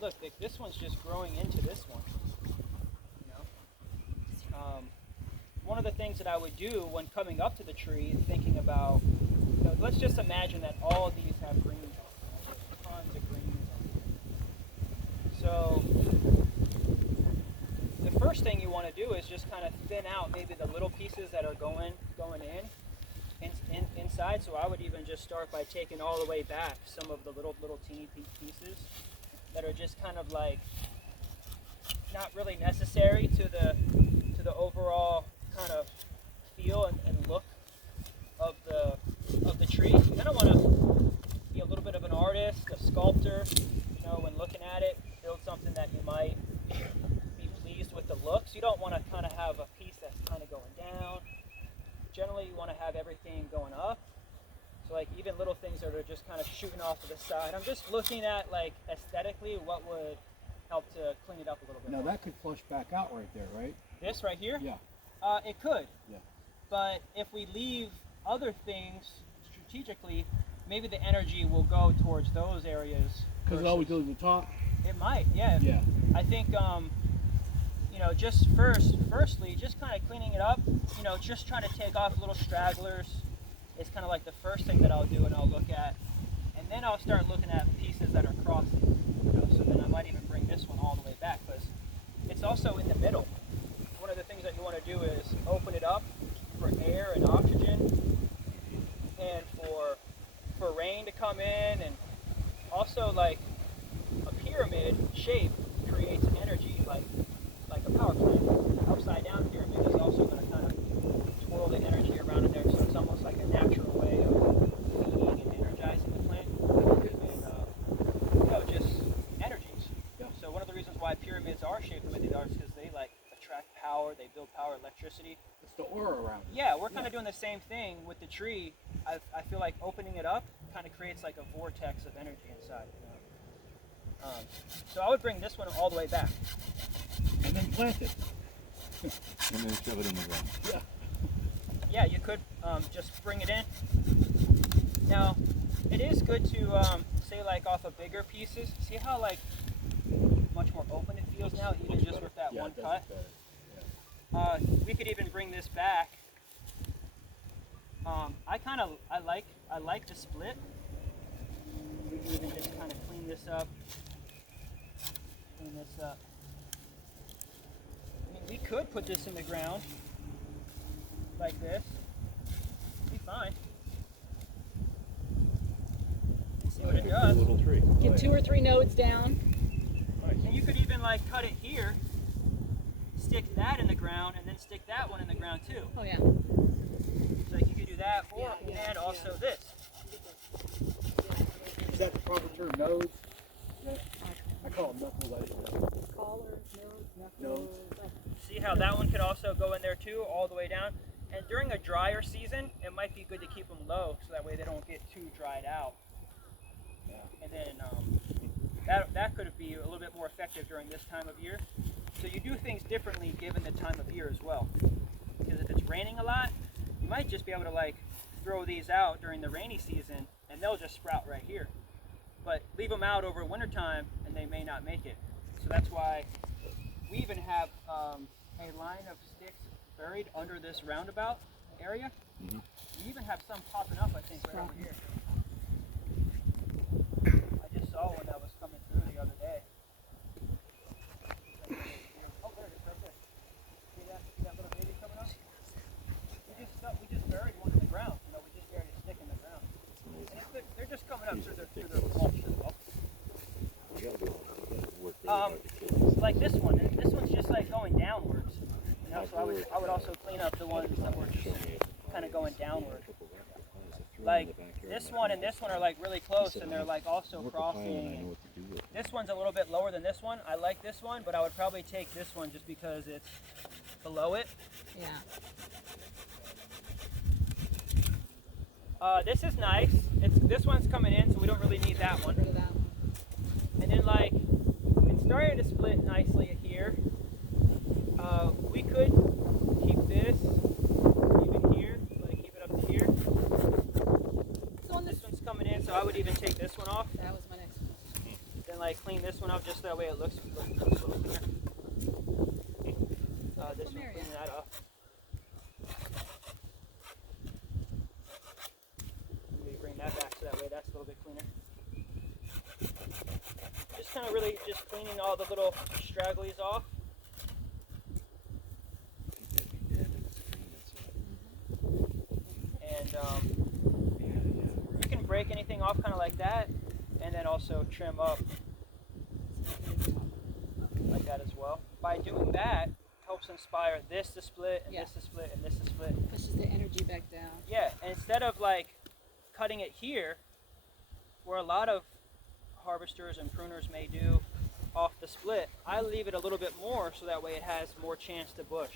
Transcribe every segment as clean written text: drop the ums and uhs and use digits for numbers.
look, like, this one's just growing into this one. You know, one of the things that I would do when coming up to the tree, thinking about, you know, let's just imagine that all of these have greens on them. There's tons of greens on them. So the first thing you want to do is just kind of thin out maybe the little pieces that are going inside. So I would even just start by taking all the way back some of the little teeny pieces that are just kind of like not really necessary to the overall kind of feel and look of the tree. You kind of want to be a little bit of an artist, a sculptor, you know, when looking at it, build something that you might be pleased with the looks. You don't want to kind of have a piece that's kind of going down. Generally, you want to have everything going up. So like even little things that are just kind of shooting off to the side. I'm just looking at like aesthetically what would help to clean it up a little bit. Now more. that could flush back out right there, right? This right here? Yeah. It could. Yeah. But if we leave other things strategically, maybe the energy will go towards those areas. Because it always goes to the top. It might, yeah. Yeah. I think, you know, just firstly, just kind of cleaning it up. You know, just trying to take off little stragglers. It's kind of like the first thing that I'll do and I'll look at. And then I'll start looking at pieces that are crossing. You know, so then I might even bring this one all the way back because it's also in the middle. One of the things that you want to do is open it up for air and oxygen and for rain to come in, and also like a pyramid shape creates energy like a power plant. Upside down pyramid is also going to kind of twirl the energy around in there, so it's almost like a natural way of feeding and energizing the plant and you know, just energies. Yeah. So one of the reasons why pyramids are shaped the way they are is because they like attract power, they build power, electricity. It's the aura around it. Yeah, we're kind of doing the same thing with the tree. I feel like opening it up kind of creates like a vortex of energy inside. You know? So I would bring this one all the way back. And then plant it. And then shove it in the ground. Yeah. Yeah, you could just bring it in. Now, it is good to say like off of bigger pieces. See how like much more open it feels now, even just with that one cut. We could even bring this back. I like the split. We can even just kind of clean this up. I mean, we could put this in the ground like this. It'd be fine. See what it does. Little tree. Get 2 or 3 nodes down. And you could even like cut it here, stick that in the ground, and then stick that one in the ground too. Oh yeah. So you could do that, or and also this. Is that the proper term? Nodes? Yeah. I call them knuckles. Collars, nodes, Nodes. See how that one could also go in there too, all the way down. And during a drier season, it might be good to keep them low, so that way they don't get too dried out. Yeah. And then that could be a little bit more effective during this time of year. So you do things differently given the time of year as well. Because if it's raining a lot, you might just be able to like throw these out during the rainy season and they'll just sprout right here. But leave them out over wintertime and they may not make it. So that's why we even have a line of sticks buried under this roundabout area. Mm-hmm. We even have some popping up, I think, right over here. I just saw one that was coming through the other day. Oh, there it is, right there. See that little baby coming up? We just buried one in the ground. You know, we just buried a stick in the ground. And they're just coming up through the mulch as well. Like this one. And this one's just like going downwards. You know, so I would also clean up the ones that were just kind of going downward. Like this one and this one are like really close, and they're like also crossing. This one's a little bit lower than this one. I like this one, but I would probably take this one just because it's below it. Yeah. This is nice. This one's coming in, so we don't really need that one. Rid of that one. And then like it's starting to split nicely here. We could keep this even here, like keep it up to here. So on This one's coming in, so I would even take this one off. that was my next one. Then like clean this one up just that way it looks a little cleaner. This one, clean that up. Maybe bring that back so that way that's a little bit cleaner. Just kind of really just cleaning all the little stragglies off. And you can break anything off kind of like that, and then also trim up like that as well. By doing that, helps inspire this to split, and this to split, and this to split. Pushes the energy back down. Yeah, and instead of like cutting it here, where a lot of harvesters and pruners may do off the split, I leave it a little bit more so that way it has more chance to bush.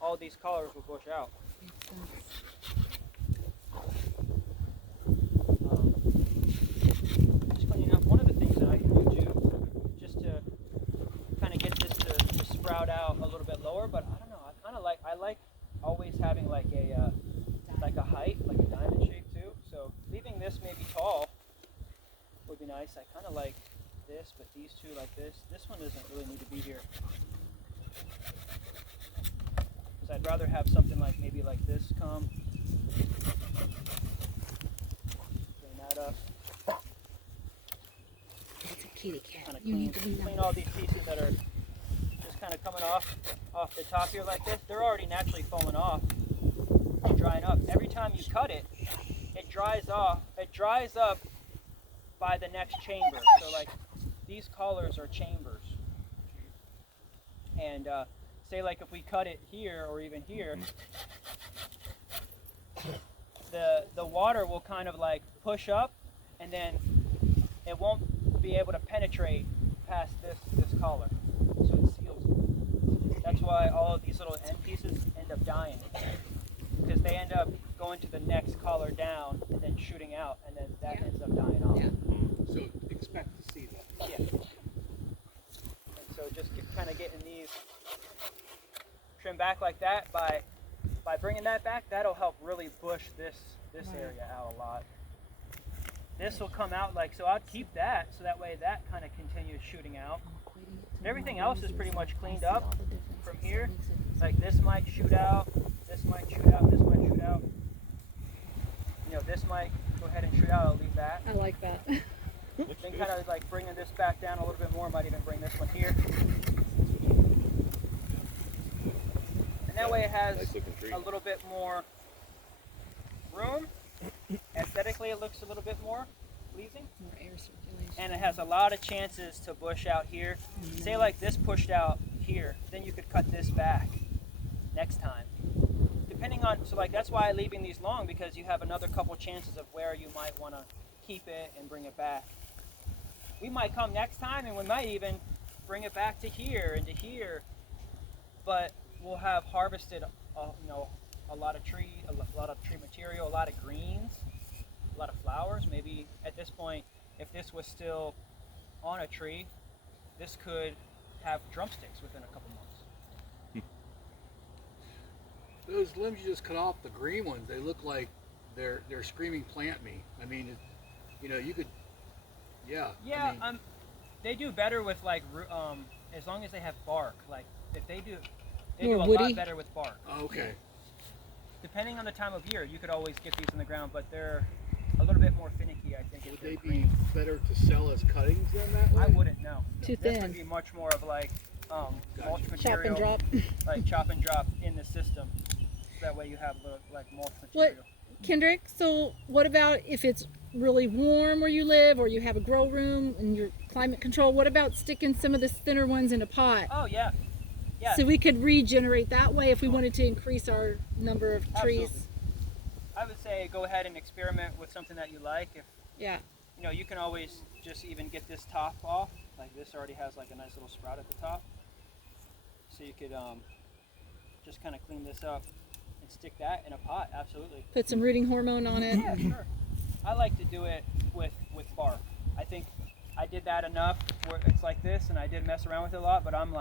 All these collars will bush out. Just cleaning up, one of the things that I can do too, just to kind of get this to sprout out a little bit lower, but I don't know, I like always having like a height, like a diamond shape too, so leaving this maybe tall would be nice. I kind of like this, but these two like this. This one doesn't really need to be here. Because I'd rather have something like maybe like this come. Bring that up. It's a kitty cat. Kind of You need to be clean all these pieces that are just kind of coming off the top here like this. They're already naturally falling off and drying up. Every time you cut it, it dries off. It dries up by the next chamber. So like these collars are chambers. And say like if we cut it here or even here, the water will kind of like push up, and then it won't be able to penetrate past this collar. So it seals it. That's why all of these little end pieces end up dying, because they end up going to the next collar down and then shooting out, and then that ends up dying off. Yeah. So expect to see that. Yeah. And so just kind of getting these trimmed back like that, by bringing that back, that'll help really bush this area out a lot. This will come out like, so I'll keep that so that way that kind of continues shooting out. And everything else is pretty much cleaned up from here. Like this might shoot out, this might shoot out, this might shoot out. You know, this might go ahead and shoot out, I'll leave that. I like that. Then kind of like bringing this back down a little bit more, might even bring this one here. And that way it has a little bit more room. Aesthetically it looks a little bit more pleasing. More air circulation. And it has a lot of chances to bush out here. Say like this pushed out here, then you could cut this back next time. Depending on, so like that's why I'm leaving these long, because you have another couple chances of where you might want to keep it and bring it back. We might come next time and we might even bring it back to here and to here, but we'll have harvested a lot of tree material, a lot of greens, a lot of flowers. Maybe at this point, if this was still on a tree, this could have drumsticks within a couple months. Those limbs you just cut off, the green ones, they look like they're screaming plant me. I mean, you could, yeah. Yeah, I mean, they do better with like as long as they have bark. Like if they do a More woody? lot better with bark. oh, okay. Depending on the time of year, you could always get these in the ground, but they're a little bit more finicky, I think. Would if they're they be green. better to sell as cuttings than that way? I wouldn't know. Too This thin. would be much more of like mulch Chop material, and drop. like chop and drop in the system. So that way you have like mulch What- material. Kendrick, so what about if it's really warm where you live, or you have a grow room and your climate control? What about sticking some of the thinner ones in a pot? Oh yeah, yeah. So we could regenerate that way if we wanted to increase our number of trees. Absolutely. I would say go ahead and experiment with something that you like. If Yeah. you can always just even get this top off. Like this already has like a nice little sprout at the top. So you could just kind of clean this up and stick that in a pot. Absolutely. Put some rooting hormone on it. Yeah, sure. I like to do it with bark. I think I did that enough where it's like this, and I did mess around with it a lot, but I'm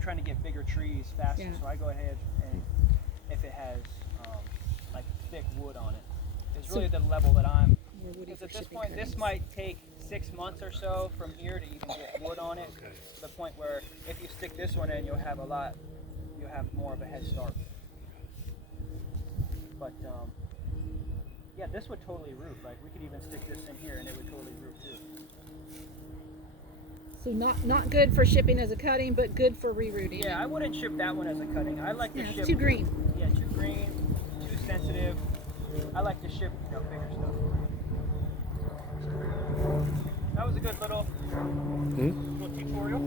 trying to get bigger trees faster, Yeah. so I go ahead and if it has like thick wood on it, it's really the level that I'm. More woody Because for at this shipping point, this crates. might take 6 months or so from here to even get wood on it. Okay. To the point where if you stick this one in, you'll have more of a head start. But yeah, this would totally root. Like we could even stick this in here and it would totally root too. So not good for shipping as a cutting, but good for rerouting. Yeah, I wouldn't ship that one as a cutting. I like to Yeah, ship. it's too green. Yeah, too green, too sensitive. I like to ship, bigger stuff. That was a good little tutorial.